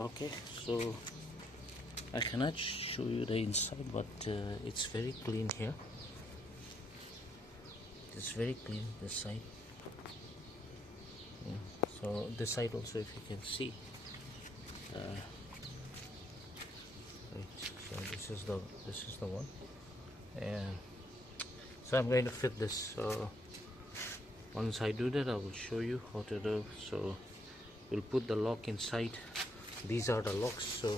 Okay, so I cannot show you the inside, but it's very clean here. It's very clean this side. Yeah. So this side also, if you can see, right. So this is the one, and so I'm going to fit this. So once I do that, I will show you how to do. So we'll put the lock inside. These are the locks. So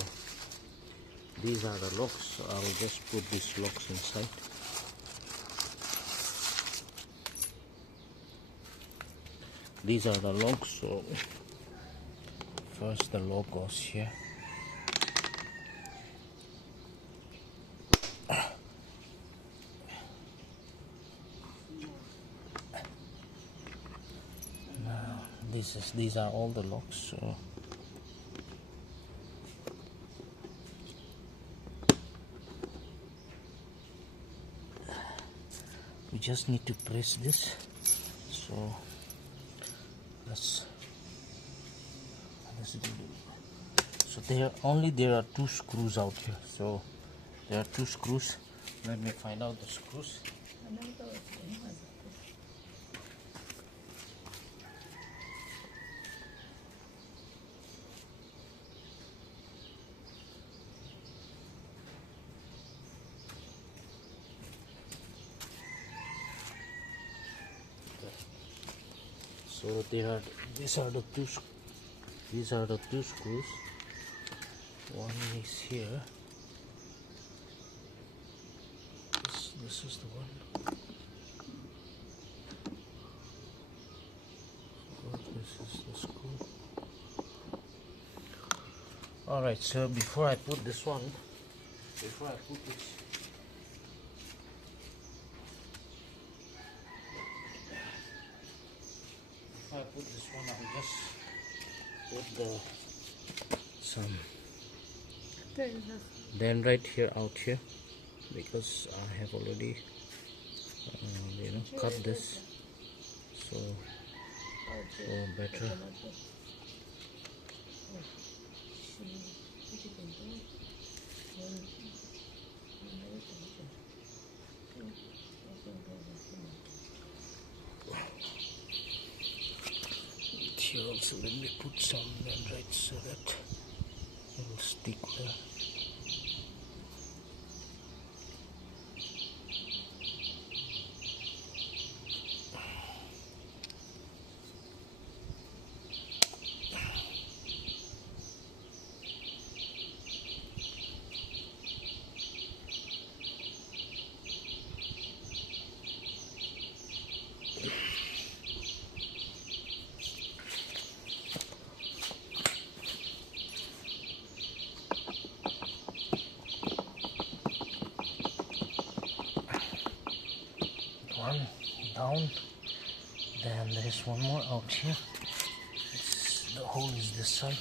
these are the locks. So I will just put these locks inside. These are the locks. So first the lock goes here. Now these are all the locks. So we just need to press this. So let's do it. So there are two screws out here. So there are two screws. Let me find out the screws. So these are the two screws. One is here. This is the one. So this is the screw. Alright, so before I put this, I'll just put some dendrite here out here, because I have already cut this, so better. Here also let me put some dendrite so that it will stick well. One down, then there is one more out here. The hole is this side.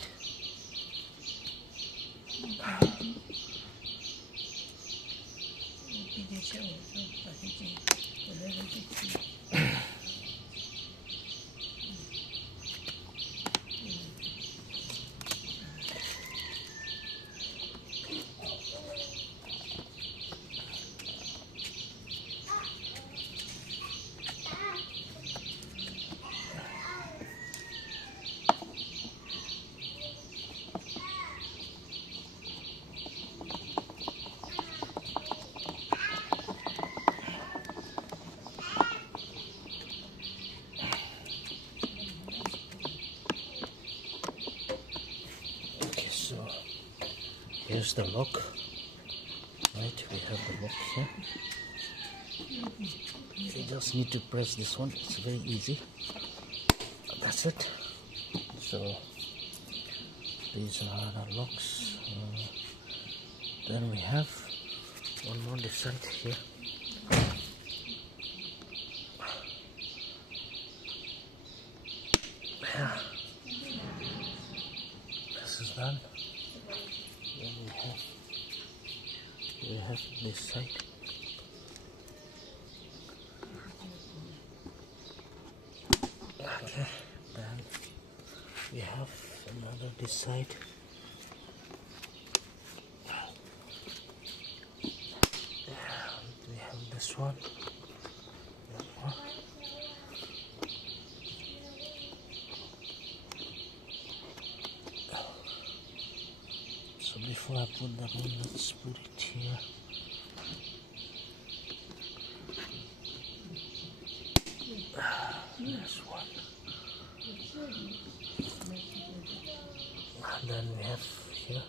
Here's the lock. Right, we have the lock here. You just need to press this one. It's very easy. That's it. So these are the locks. Then we have one more this side here. Yeah. This is done. Then we have this side. Okay, then we have another this side. one. That one. So before I put that in, let's put it here. This one. And then we have here.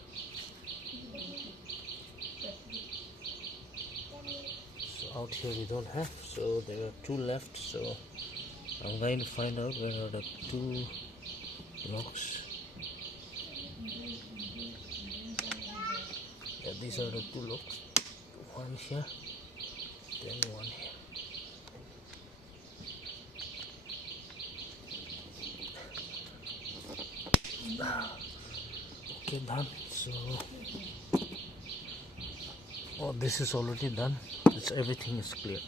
So out here we don't have, so there are two left, so I'm going to find out where are the two blocks. Yeah, these are the two blocks. One here, then one here. Okay, done. So, oh, this is already done. Everything is clear.